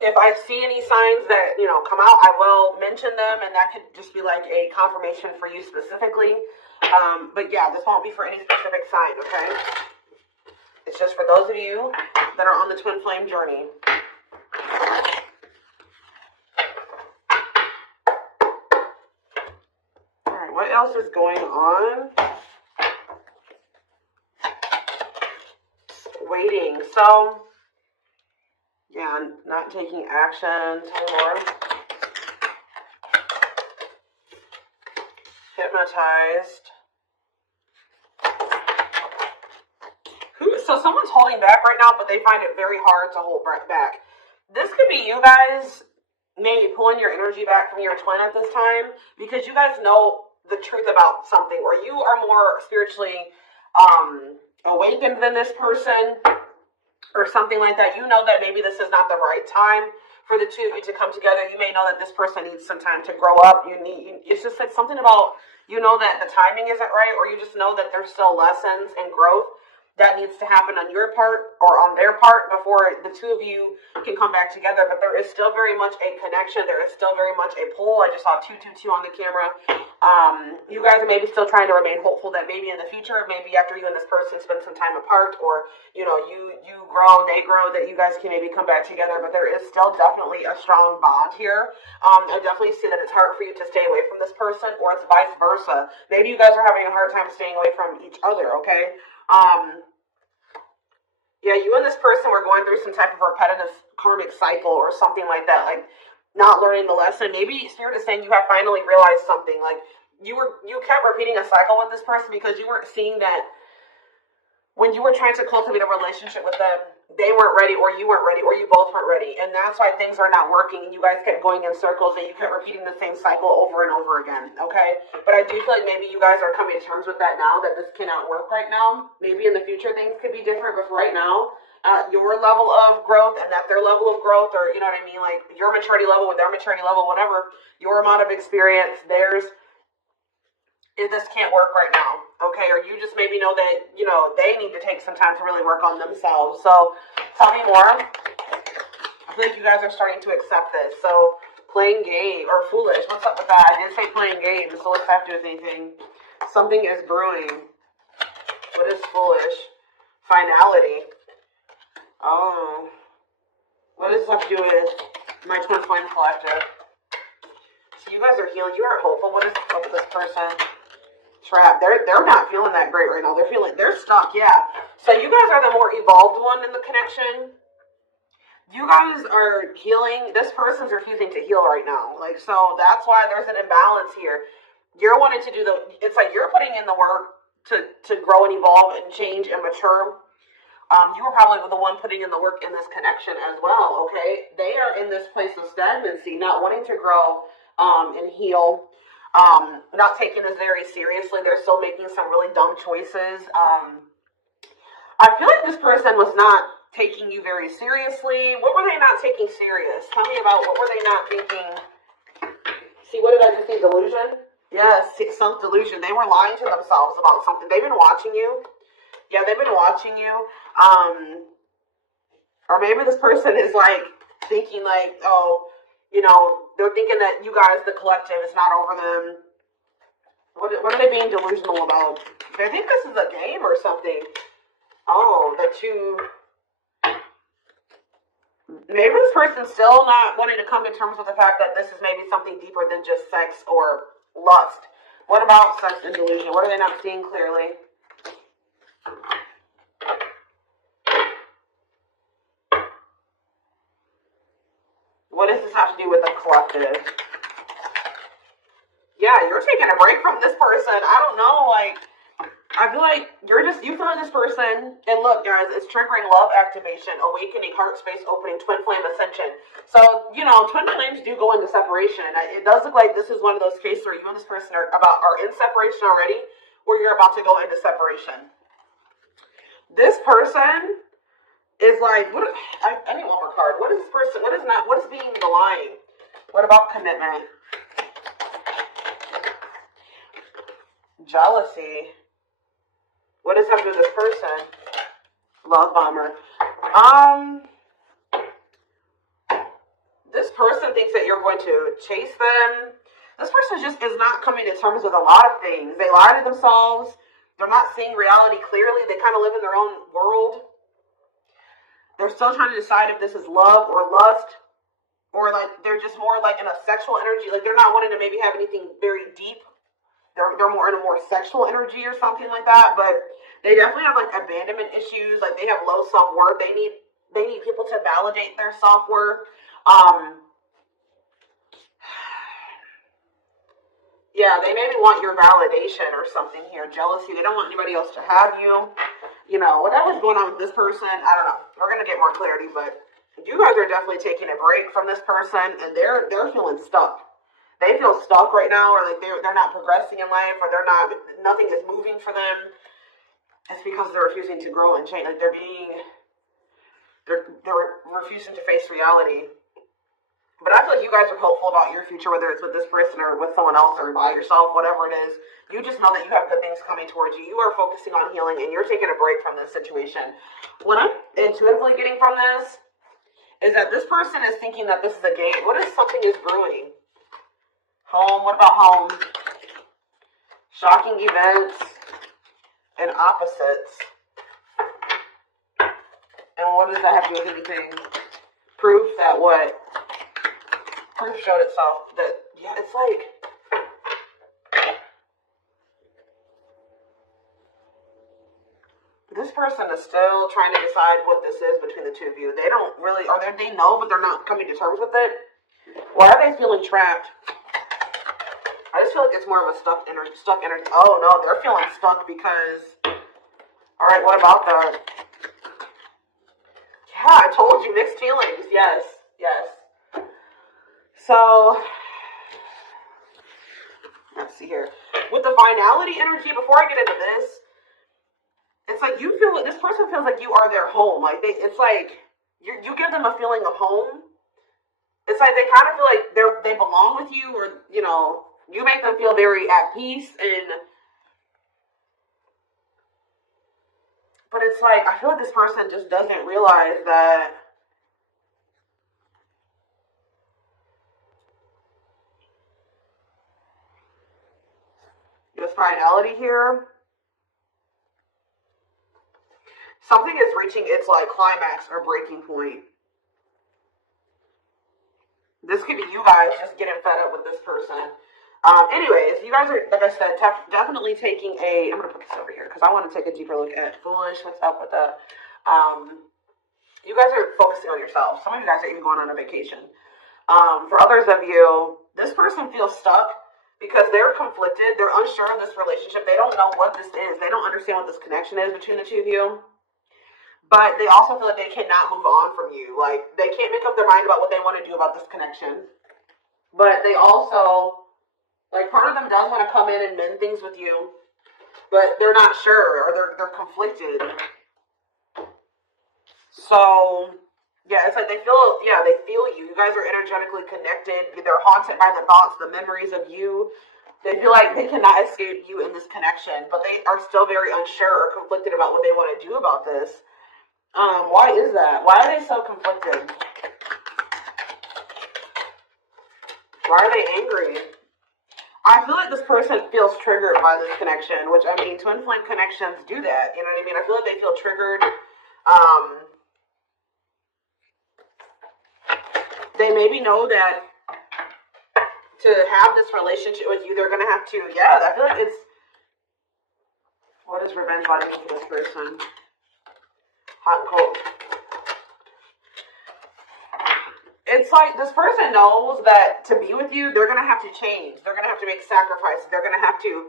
If I see any signs that, come out, I will mention them, and that could just be like a confirmation for you specifically. But yeah, this won't be for any specific sign, okay? It's just for those of you that are on the twin flame journey. All right, what else is going on? Waiting. So, yeah, not taking actions anymore. Hypnotized. So someone's holding back right now, but they find it very hard to hold back. This could be you guys maybe pulling your energy back from your twin at this time because you guys know the truth about something, or you are more spiritually awakened than this person or something like that. You know that maybe this is not the right time for the two of you to come together. You may know that this person needs some time to grow up. It's just like something about, that the timing isn't right, or you just know that there's still lessons and growth that needs to happen on your part or on their part before the two of you can come back together. But there is still very much a connection. There is still very much a pull. I just saw 222 on the camera. You guys are maybe still trying to remain hopeful that maybe in the future, maybe after you and this person spend some time apart, or you grow, they grow, that you guys can maybe come back together. But there is still definitely a strong bond here. I definitely see that it's hard for you to stay away from this person, or it's vice versa. Maybe you guys are having a hard time staying away from each other, okay? Yeah, you and this person were going through some type of repetitive karmic cycle or something like that, like not learning the lesson. Maybe Spirit is saying you have finally realized something. Like you kept repeating a cycle with this person because you weren't seeing that when you were trying to cultivate a relationship with them, they weren't ready, or you weren't ready, or you both weren't ready. And that's why things are not working, and you guys kept going in circles, and you kept repeating the same cycle over and over again, okay? But I do feel like maybe you guys are coming to terms with that now, that this cannot work right now. Maybe in the future things could be different, but for right now, your level of growth and at their level of growth, or, you know what I mean, like your maturity level with their maturity level, whatever, your amount of experience, this can't work right now, okay? Or you just maybe know that, they need to take some time to really work on themselves. So tell me more. I feel like you guys are starting to accept this. So playing game, or foolish, what's up with that? I didn't say playing games, so what's that have to do with anything? Something is brewing. What is foolish? Finality. Oh. What does this have to do with my twin flame collective? So you guys are healing. You are hopeful. What is up with this person? Trap. They're not feeling that great right now. They're stuck, yeah. So you guys are the more evolved one in the connection. You guys are healing. This person's refusing to heal right now. Like, so that's why there's an imbalance here. You're wanting to do it's like you're putting in the work to grow and evolve and change and mature. You were probably the one putting in the work in this connection as well, okay? They are in this place of stagnancy, not wanting to grow and heal. Not taking this very seriously. They're still making some really dumb choices. I feel like this person was not taking you very seriously. What were they not taking serious? Tell me about what were they not thinking? See, what did I just see? Delusion? Yes, self-delusion. They were lying to themselves about something. They've been watching you. Yeah, they've been watching you. Or maybe this person is like thinking like, oh, they're thinking that you guys, the collective, is not over them. What are they being delusional about? They think this is a game or something. Oh, maybe this person's still not wanting to come to terms with the fact that this is maybe something deeper than just sex or lust. What about sex and delusion? What are they not seeing clearly? What does this have to do with the collective? Yeah, you're taking a break from this person. I don't know, like, I feel like you feel this person, and look, guys, it's triggering love activation, awakening, heart space opening, twin flame ascension. So, twin flames do go into separation. It does look like this is one of those cases where you and this person are in separation already, or you're about to go into separation. This person is like, I need one more card. What is this person, what is being the lying? What about commitment? Jealousy. What does that have to do with this person? Love bomber. This person thinks that you're going to chase them. This person just is not coming to terms with a lot of things. They lie to themselves. They're not seeing reality clearly. They kind of live in their own world. They're still trying to decide if this is love or lust, or like they're just more like in a sexual energy. Like they're not wanting to maybe have anything very deep. They're more in a more sexual energy or something like that. But they definitely have like abandonment issues. Like they have low self-worth. They need people to validate their self-worth. Yeah, they maybe want your validation or something here. Jealousy. They don't want anybody else to have you. You know, whatever's going on with this person, I don't know. We're going to get more clarity, but you guys are definitely taking a break from this person, and they're feeling stuck. They feel stuck right now, or like they're not progressing in life, or nothing is moving for them. It's because they're refusing to grow and change. Like they're refusing to face reality. But I feel like you guys are hopeful about your future, whether it's with this person or with someone else or by yourself, whatever it is. You just know that you have good things coming towards you. You are focusing on healing, and you're taking a break from this situation. What I'm intuitively getting from this is that this person is thinking that this is a game. What if something is brewing? Home. What about home? Shocking events and opposites. And what does that have to do with anything? Proof that what? Proof showed itself that, yeah, it's like, this person is still trying to decide what this is between the two of you. They don't really, or they know, but they're not coming to terms with it. Why are they feeling trapped? I just feel like it's more of a stuck energy. Oh no, they're feeling stuck because, all right, what about that? Yeah, I told you, mixed feelings. Yes. So, let's see here. With the finality energy, before I get into this, it's like you feel, this person feels like you are their home. Like it's like you give them a feeling of home. It's like they kind of feel like they belong with you, or you know, you make them feel very at peace. But it's like I feel like this person just doesn't realize that. This finality here, something is reaching its like climax or breaking point. This could be you guys just getting fed up with this person. Anyways, you guys are, like I said, definitely taking a, I'm going to put this over here because I want to take a deeper look at foolish. What's up with that? You guys are focusing on yourself. Some of you guys are even going on a vacation. For others of you, this person feels stuck because they're conflicted. They're unsure of this relationship. They don't know what this is. They don't understand what this connection is between the two of you. But they also feel like they cannot move on from you. Like, they can't make up their mind about what they want to do about this connection. But they also, like, part of them does want to come in and mend things with you. But they're not sure, or they're conflicted. So, yeah, it's like they feel you. You guys are energetically connected. They're haunted by the thoughts, the memories of you. They feel like they cannot escape you in this connection. But they are still very unsure or conflicted about what they want to do about this. Why is that? Why are they so conflicted? Why are they angry? I feel like this person feels triggered by this connection, which, I mean, twin flame connections do that. You know what I mean? I feel like they feel triggered. They maybe know that to have this relationship with you, they're going to have to, I feel like it's, what is revenge like for this person? Hot and cold. It's like this person knows that to be with you, they're going to have to change. They're going to have to make sacrifices. They're going to have to,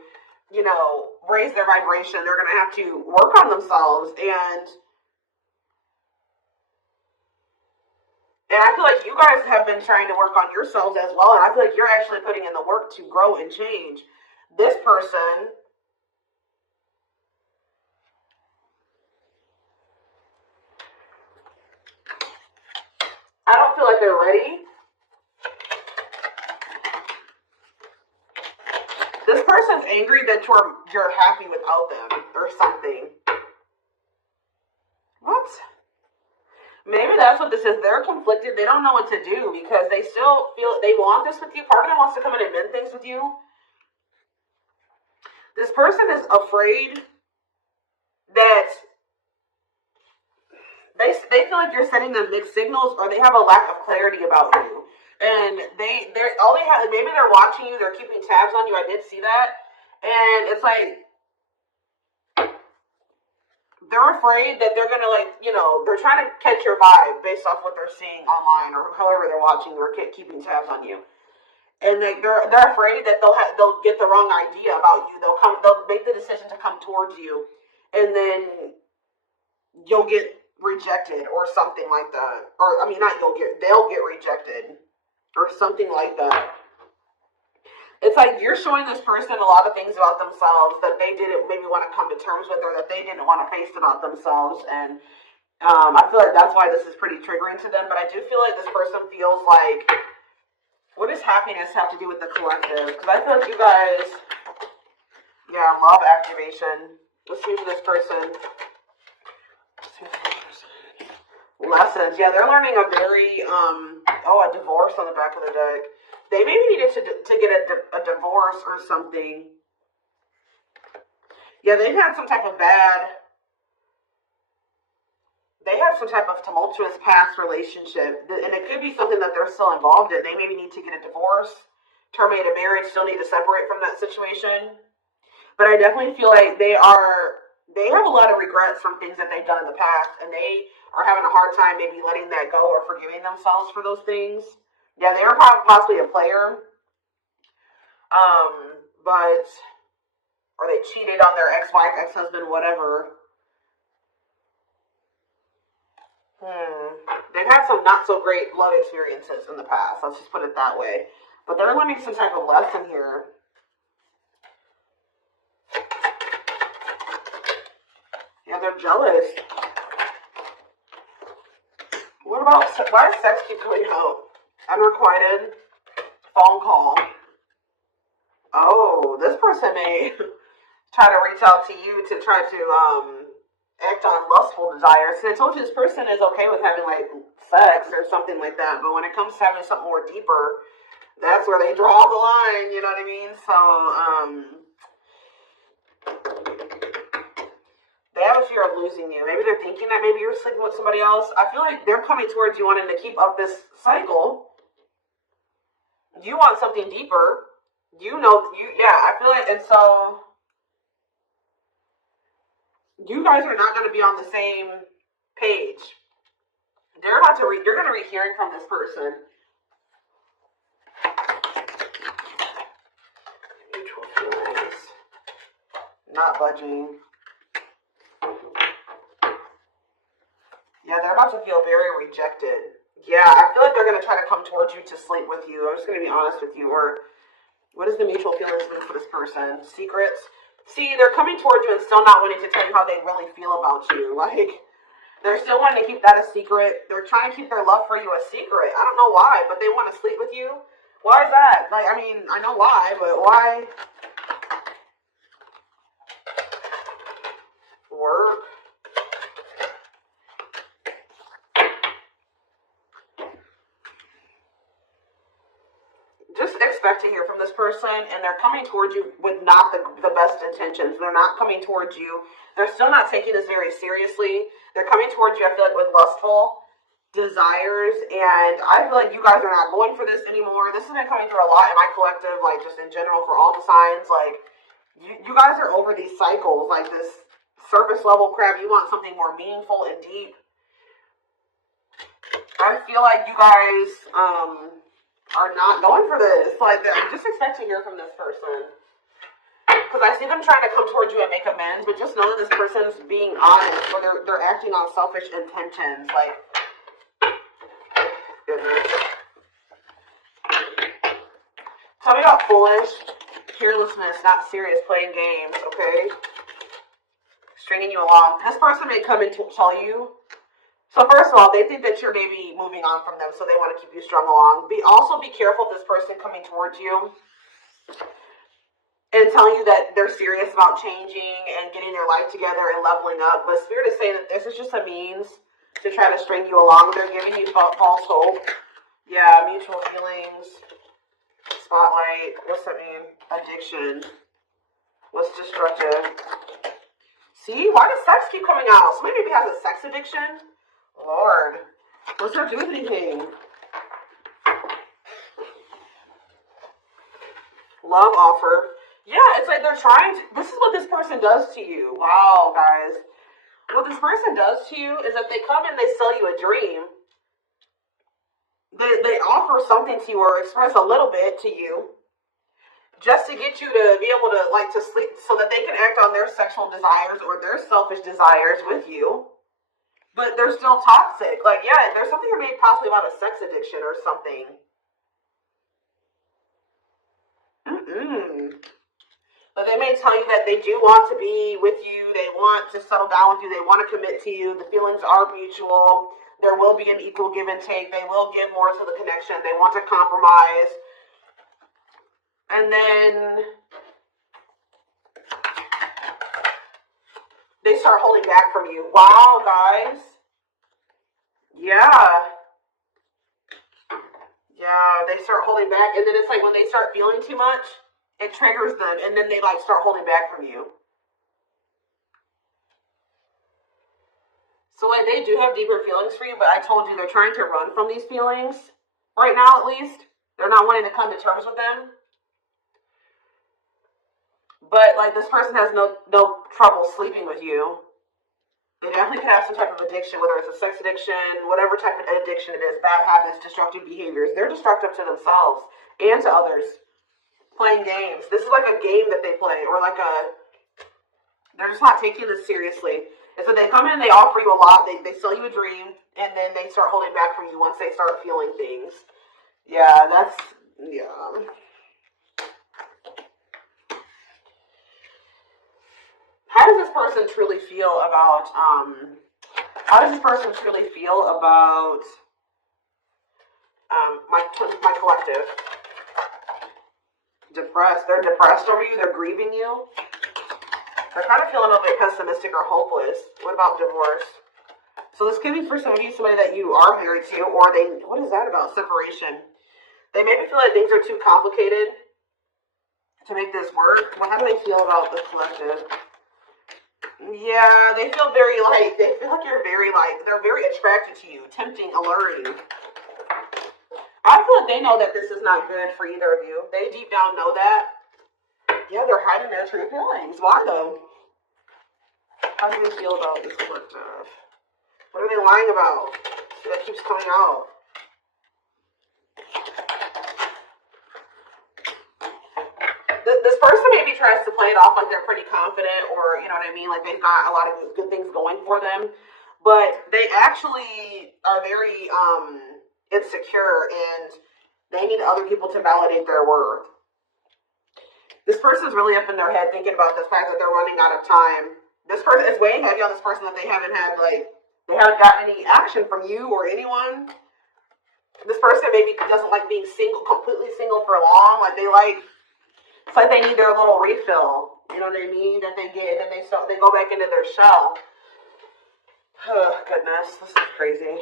you know, raise their vibration. They're going to have to work on themselves. And I feel like you guys have been trying to work on yourselves as well. And I feel like you're actually putting in the work to grow and change. This person, I don't feel like they're ready. This person's angry that you're happy without them or something. What? Maybe that's what this is. They're conflicted. They don't know what to do because they still feel they want this with you. Part of them wants to come in and mend things with you. This person is afraid that they feel like you're sending them mixed signals, or they have a lack of clarity about you. And they're all they have, maybe they're watching you, they're keeping tabs on you. I did see that. And it's like they're afraid that they're gonna, like, you know, they're trying to catch your vibe based off what they're seeing online or however they're watching or keeping tabs on you. And they're afraid that they'll get the wrong idea about you. They'll make the decision to come towards you, and then you'll get rejected or something like that. Or I mean, not they'll get rejected or something like that. It's like you're showing this person a lot of things about themselves that they didn't maybe want to come to terms with, or that they didn't want to face about themselves. And I feel like that's why this is pretty triggering to them. But I do feel like this person feels like, what does happiness have to do with the collective? Because I feel like you guys, yeah, love activation. Let's see for this person. Lessons. Yeah, they're learning a very, a divorce on the back of the deck. They maybe needed to get a divorce or something. Yeah, they've had some type of tumultuous past relationship. And it could be something that they're still involved in. They maybe need to get a divorce, terminate a marriage, still need to separate from that situation. But I definitely feel like they have a lot of regrets from things that they've done in the past, and they are having a hard time maybe letting that go or forgiving themselves for those things. Yeah, they are possibly a player. Or they cheated on their ex-wife, ex-husband, whatever. They've had some not so great love experiences in the past. Let's just put it that way. But they're learning some type of lesson here. Yeah, they're jealous. What about, why does sex keep coming out? Unrequited phone call. Oh, this person may try to reach out to you to try to act on lustful desires. So I told you this person is okay with having like sex or something like that, but when it comes to having something more deeper, that's where they draw the line, you know what I mean? So they have a fear of losing you. Maybe they're thinking that maybe you're sleeping with somebody else. I feel like they're coming towards you wanting to keep up this cycle. You want something deeper. I feel like, and so you guys are not going to be on the same page. You're going to be hearing from this person. Mutual feelings. Not budging. Yeah, they're about to feel very rejected. Yeah, I feel like they're going to try to come towards you to sleep with you. I'm just going to be honest with you. Or what is the mutual feelings mean for this person? Secrets? See, they're coming towards you and still not wanting to tell you how they really feel about you. Like, they're still wanting to keep that a secret. They're trying to keep their love for you a secret. I don't know why, but they want to sleep with you. Why is that? Like, I mean, I know why, but why? Work. Just expect to hear from this person, and they're coming towards you with not the best intentions. They're not coming towards you. They're still not taking this very seriously. They're coming towards you, I feel like, with lustful desires, and I feel like you guys are not going for this anymore. This has been coming through a lot in my collective, like, just in general for all the signs. Like, you guys are over these cycles, like this surface level crap. You want something more meaningful and deep. I feel like you guys, are not going for this. Like, just expect to hear from this person. Because I see them trying to come towards you and make amends, but just know that this person's being honest, or they're acting on selfish intentions. Like, goodness. Tell me about foolish, carelessness, not serious, playing games, okay? Stringing you along. This person may come and tell you. So first of all, they think that you're maybe moving on from them, so they want to keep you strung along. Also be careful of this person coming towards you and telling you that they're serious about changing and getting their life together and leveling up. But Spirit is saying that this is just a means to try to string you along. They're giving you false hope. Yeah, mutual feelings. Spotlight. What's that mean? Addiction. What's destructive? See? Why does sex keep coming out? Somebody maybe has a sex addiction? Lord. What's that do with anything? Love offer. Yeah, it's like they're trying to... This is what this person does to you. Wow, guys. What this person does to you is that they come and they sell you a dream. They offer something to you or express a little bit to you just to get you to be able to, like, to sleep so that they can act on their sexual desires or their selfish desires with you. But they're still toxic. Like, yeah, there's something maybe possibly about a sex addiction or something. But they may tell you that they do want to be with you. They want to settle down with you. They want to commit to you. The feelings are mutual. There will be an equal give and take. They will give more to the connection. They want to compromise. And then they start holding back from you. Wow, guys. Yeah. Yeah, they start holding back. And then it's like when they start feeling too much, it triggers them. And then they like start holding back from you. So like they do have deeper feelings for you, but I told you they're trying to run from these feelings. Right now, at least. They're not wanting to come to terms with them. But like this person has no trouble sleeping with you. They definitely could have some type of addiction, whether it's a sex addiction, whatever type of addiction it is, bad habits, destructive behaviors. They're destructive to themselves and to others. Playing games. This is like a game that they play, or like they're just not taking this seriously. And so they come in, they offer you a lot, they sell you a dream, and then they start holding back from you once they start feeling things. Yeah, yeah. How does this person truly feel about, my collective? Depressed. They're depressed over you. They're grieving you. They're kind of feeling a little bit pessimistic or hopeless. What about divorce? So this could be for some of you, somebody that you are married to, or what is that about? Separation. They maybe feel like things are too complicated to make this work. Well, how do they feel about the collective? Yeah, they feel like you're they're very attracted to you, tempting, alluring. I feel like they know that this is not good for either of you. They deep down know that. Yeah, they're hiding their true feelings. Why though? How do they feel about this collective? What are they lying about? That keeps coming out. This person maybe tries to play it off like they're pretty confident, or you know what I mean, like they've got a lot of good things going for them, but they actually are very insecure, and they need other people to validate their worth. This person's really up in their head thinking about the fact that they're running out of time. This person is weighing heavy on this person that they haven't gotten any action from you or anyone. This person maybe doesn't like being single, completely single for long. It's like they need their little refill, you know what I mean, that they get, and then they go back into their shell. Oh, goodness, this is crazy.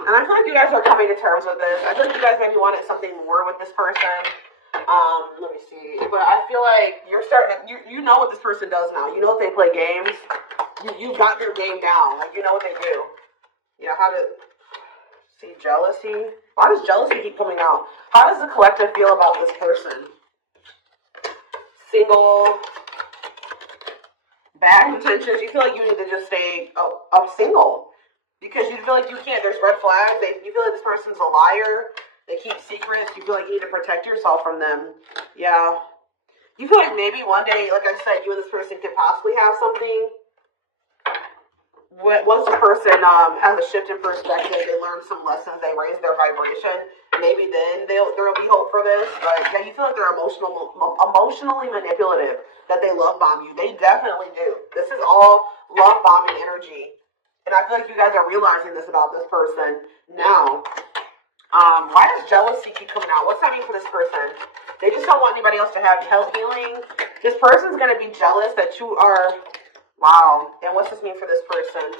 And I feel like you guys are coming to terms with this. I feel like you guys maybe wanted something more with this person. Let me see. But I feel like you're starting to, you know what this person does now. You know if they play games. You got your game down. Like, you know what they do. Yeah, see jealousy? Why does jealousy keep coming out? How does the collective feel about this person? Single, bad intentions. You feel like you need to just stay single because you feel like you can't. There's red flags. You feel like this person's a liar. They keep secrets. You feel like you need to protect yourself from them. Yeah. You feel like maybe one day, like I said, you and this person could possibly have something. Once a person has a shift in perspective, they learn some lessons, they raise their vibration, maybe then there will be hope for this. But yeah, you feel like they're emotionally manipulative, that they love bomb you. They definitely do. This is all love bombing energy. And I feel like you guys are realizing this about this person now. Why does jealousy keep coming out? What's that mean for this person? They just don't want anybody else to have health healing. This person's going to be jealous that you are, wow. And what's this mean for this person?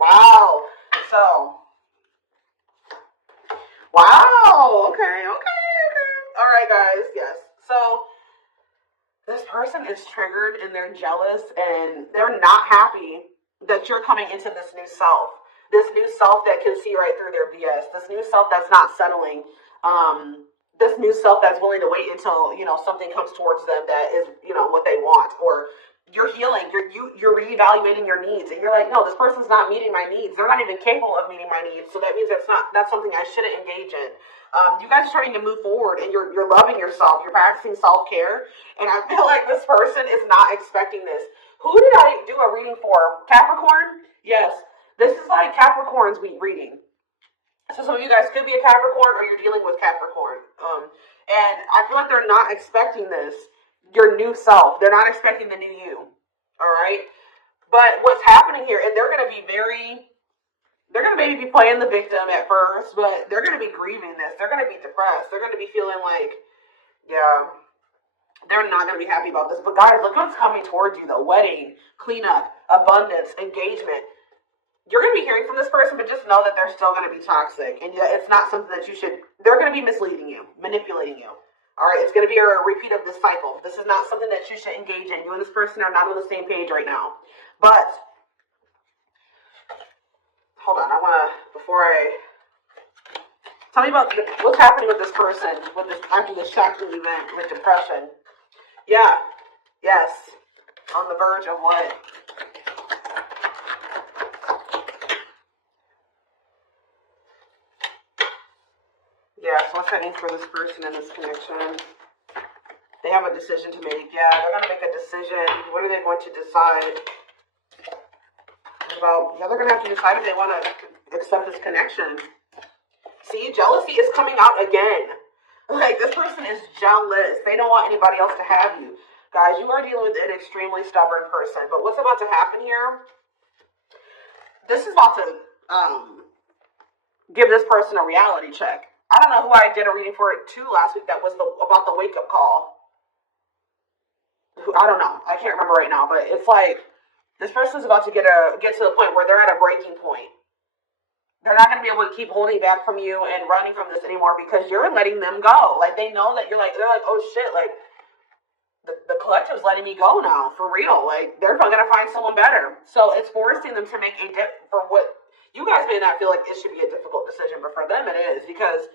Wow. So, wow. Okay. All right, guys. Yes. So, this person is triggered and they're jealous and they're not happy that you're coming into this new self. This new self that can see right through their BS. This new self that's not settling. This new self that's willing to wait until, something comes towards them that is, what they want. Or you're healing. You're reevaluating your needs. And you're like, no, this person's not meeting my needs. They're not even capable of meeting my needs. So that means that's something I shouldn't engage in. You guys are starting to move forward and you're loving yourself. You're practicing self-care. And I feel like this person is not expecting this. Who did I do a reading for? Capricorn? Yes. This is like Capricorn's reading. So some of you guys could be a Capricorn or you're dealing with Capricorn. And I feel like they're not expecting this. Your new self. They're not expecting the new you. All right? But what's happening here, and they're going to be maybe be playing the victim at first, but they're going to be grieving this. They're going to be depressed. They're going to be feeling like, yeah, they're not going to be happy about this. But guys, look what's coming towards you, though. Wedding, cleanup, abundance, engagement. You're going to be hearing from this person, but just know that they're still going to be toxic. And it's not something that they're going to be misleading you, manipulating you. All right, it's going to be a repeat of this cycle. This is not something that you should engage in. You and this person are not on the same page right now. But, hold on, tell me about what's happening with this person after this shocking event with depression. Yeah, yes, on the verge of what? Yeah, so what's that mean for this person in this connection? They have a decision to make. Yeah, they're going to make a decision. What are they going to decide about? Yeah, they're going to have to decide if they want to accept this connection. See, jealousy is coming out again. Like, this person is jealous. They don't want anybody else to have you. Guys, you are dealing with an extremely stubborn person. But what's about to happen here? This is about to give this person a reality check. I don't know who I did a reading for it too last week that was about the wake-up call. I don't know. I can't remember right now. But it's like this person's about to get to the point where they're at a breaking point. They're not going to be able to keep holding back from you and running from this anymore because you're letting them go. Like, they know that they're like, oh shit, like, the collective's letting me go now, for real. Like, they're going to find someone better. So it's forcing them to make a dip for what you guys may not feel like it should be a difficult decision, but for them it is, because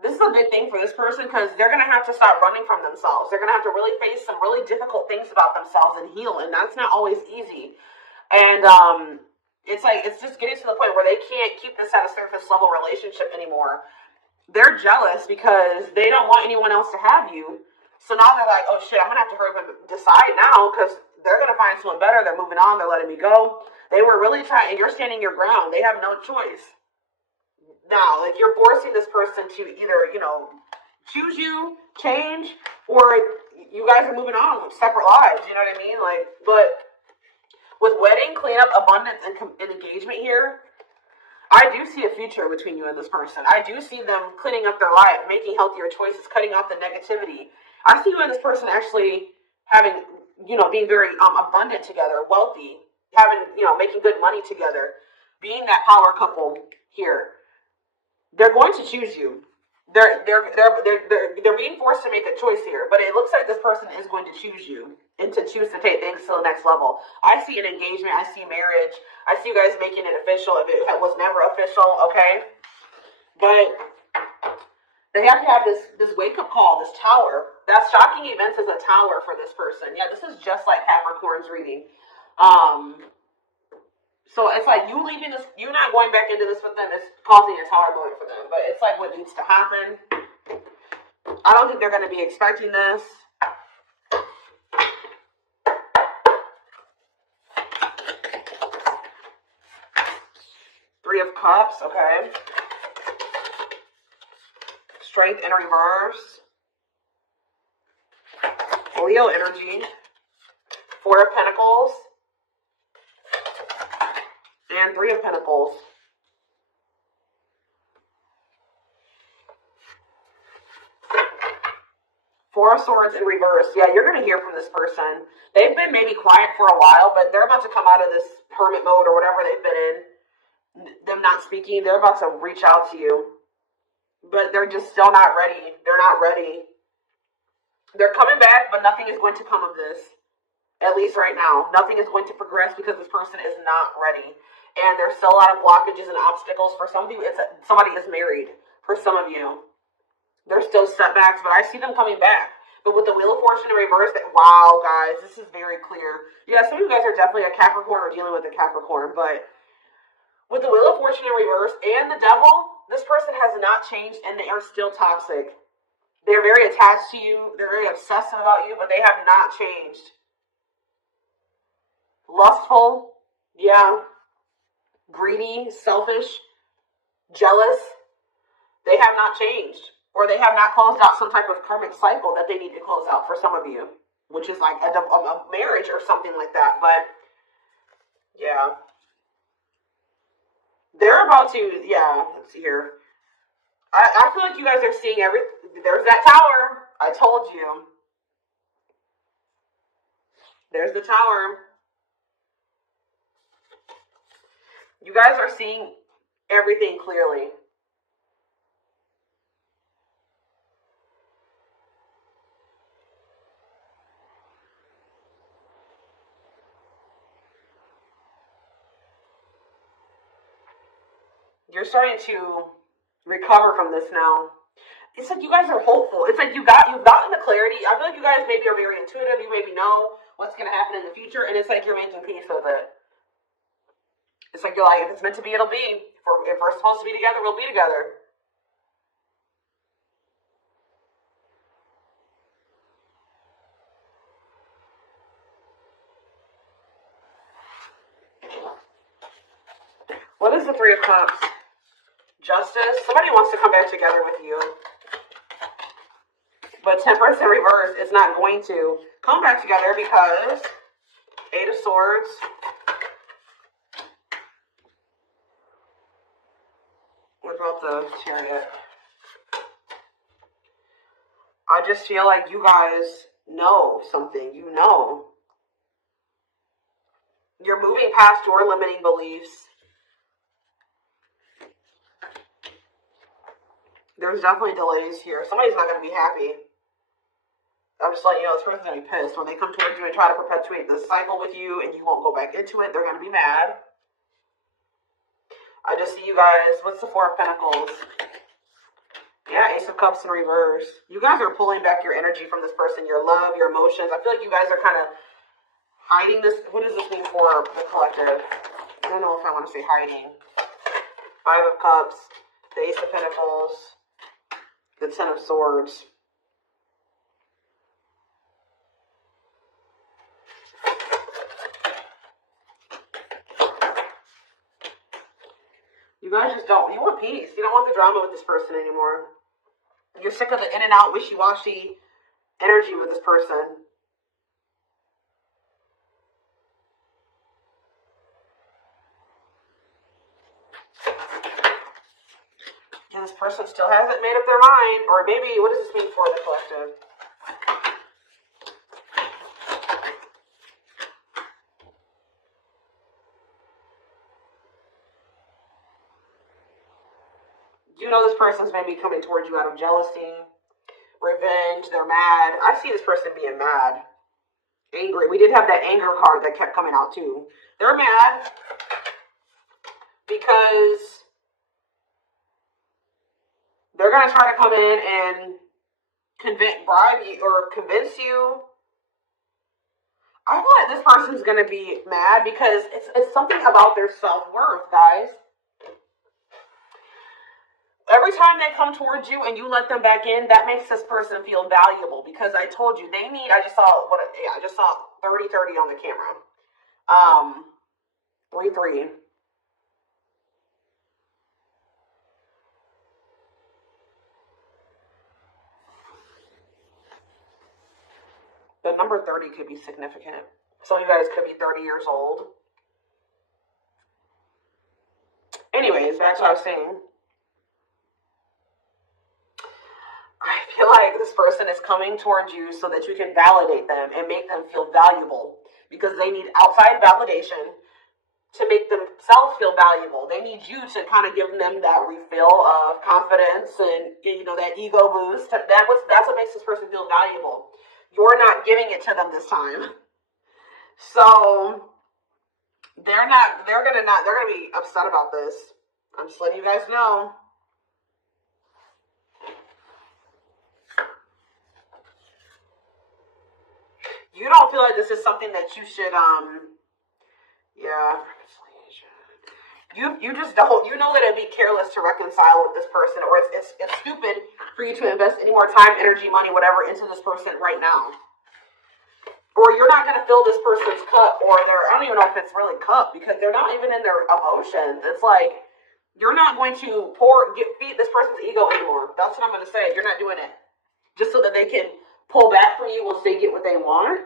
this is a big thing for this person because they're going to have to stop running from themselves. They're going to have to really face some really difficult things about themselves and heal, and that's not always easy. And it's just getting to the point where they can't keep this at a surface level relationship anymore. They're jealous because they don't want anyone else to have you. So now they're like, oh shit, I'm going to have to hurry up and decide now because they're going to find someone better. They're moving on. They're letting me go. They were really trying, and you're standing your ground. They have no choice. Now, like, you're forcing this person to either, choose you, change, or you guys are moving on with separate lives. You know what I mean? Like, but with wedding, cleanup, abundance, and engagement here, I do see a future between you and this person. I do see them cleaning up their life, making healthier choices, cutting off the negativity. I see you and this person actually having, being very abundant together, wealthy, making good money together, being that power couple here. They're going to choose you. They're being forced to make a choice here, but it looks like this person is going to choose you and to choose to take things to the next level. I see an engagement. I see marriage. I see you guys making it official if it was never official, okay? But they have to have this wake-up call, this tower. That shocking events is a tower for this person. Yeah, this is just like Capricorn's reading. So it's like you leaving this, you not going back into this with them is causing a tower moment for them. But it's like what needs to happen. I don't think they're going to be expecting this. Three of Cups, okay. Strength in reverse. Leo energy. Four of Pentacles. And Three of Pentacles. Four of Swords in reverse. Yeah, you're going to hear from this person. They've been maybe quiet for a while, but they're about to come out of this hermit mode or whatever they've been in. Them not speaking, they're about to reach out to you. But they're just still not ready. They're not ready. They're coming back, but nothing is going to come of this. At least right now. Nothing is going to progress because this person is not ready. And there's still a lot of blockages and obstacles. For some of you, somebody is married. For some of you, there's still setbacks, but I see them coming back. But with the Wheel of Fortune in reverse, wow, guys, this is very clear. Yeah, some of you guys are definitely a Capricorn or dealing with a Capricorn, but with the Wheel of Fortune in reverse and the Devil, this person has not changed and they are still toxic. They're very attached to you. They're very obsessive about you, but they have not changed. Lustful, yeah. Greedy, selfish, jealous. They have not changed. Or they have not closed out some type of karmic cycle that they need to close out for some of you. Which is like a marriage or something like that. But, yeah. They're about to, yeah, let's see here. I feel like you guys are seeing everything. There's that tower. I told you. There's the tower. You guys are seeing everything clearly. You're starting to recover from this now. It's like you guys are hopeful. It's like you've gotten the clarity. I feel like you guys maybe are very intuitive. You maybe know what's going to happen in the future, and it's like you're making peace with it. It's like you're like, if it's meant to be, it'll be. If we're supposed to be together, we'll be together. What is the Three of Cups? Justice. Somebody wants to come back together with you. But Temperance in reverse is not going to come back together because Eight of Swords. What about the Chariot? I just feel like you guys know something. You know. You're moving past your limiting beliefs. There's definitely delays here. Somebody's not going to be happy. I'm just letting you know this person's going to be pissed. When they come towards you and try to perpetuate this cycle with you and you won't go back into it, they're going to be mad. I just see you guys. What's the Four of Pentacles? Yeah, Ace of Cups in reverse. You guys are pulling back your energy from this person, your love, your emotions. I feel like you guys are kind of hiding this. What does this mean for the collective? I don't know if I want to say hiding. Five of Cups, the Ace of Pentacles, the Ten of Swords. You guys just don't. You want peace. You don't want the drama with this person anymore. You're sick of the in and out, wishy-washy energy with this person. And this person still hasn't made up their mind. Or maybe, what does this mean for the collective? You know this person's maybe coming towards you out of jealousy, revenge, they're mad. I see this person being mad, angry. We did have that anger card that kept coming out too. They're mad because they're going to try to come in and bribe you or convince you. I feel like this person's going to be mad because it's something about their self-worth, guys. Every time they come towards you and you let them back in, that makes this person feel valuable because I told you they need, I just saw 30-30 on the camera. 3-3. The number 30 could be significant. Some of you guys could be 30 years old. Anyways, back to what I was saying. I feel like this person is coming towards you so that you can validate them and make them feel valuable, because they need outside validation to make themselves feel valuable. They need you to kind of give them that refill of confidence and, you know, that ego boost. That's what makes this person feel valuable. You're not giving it to them this time. So they're gonna be upset about this. I'm just letting you guys know. You don't feel like this is something that you should, yeah. You just don't. You know that it'd be careless to reconcile with this person, or it's stupid for you to invest any more time, energy, money, whatever, into this person right now. Or you're not going to fill this person's cup, or I don't even know if it's really cup, because they're not even in their emotions. It's like, you're not going to feed this person's ego anymore. That's what I'm going to say. You're not doing it just so that they can pull back from you once they get what they want.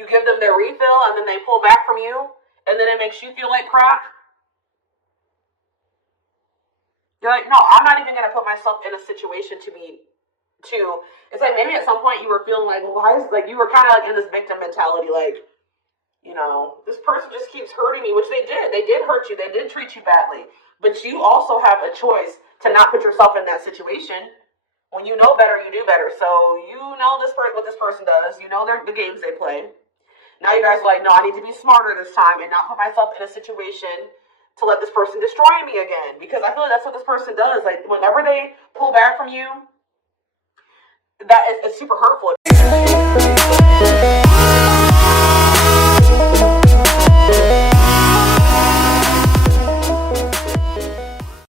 You give them their refill, and then they pull back from you, and then it makes you feel like crap. You're like, no, I'm not even going to put myself in a situation it's like maybe at some point you were feeling like, why is, like, you were kind of like in this victim mentality, like, you know, this person just keeps hurting me, which they did. They did hurt you. They did treat you badly. But you also have a choice to not put yourself in that situation. When you know better, you do better. So you know what this person does. You know the games they play. Now you guys are like, no, I need to be smarter this time and not put myself in a situation to let this person destroy me again. Because I feel like that's what this person does. Like, whenever they pull back from you, it's super hurtful.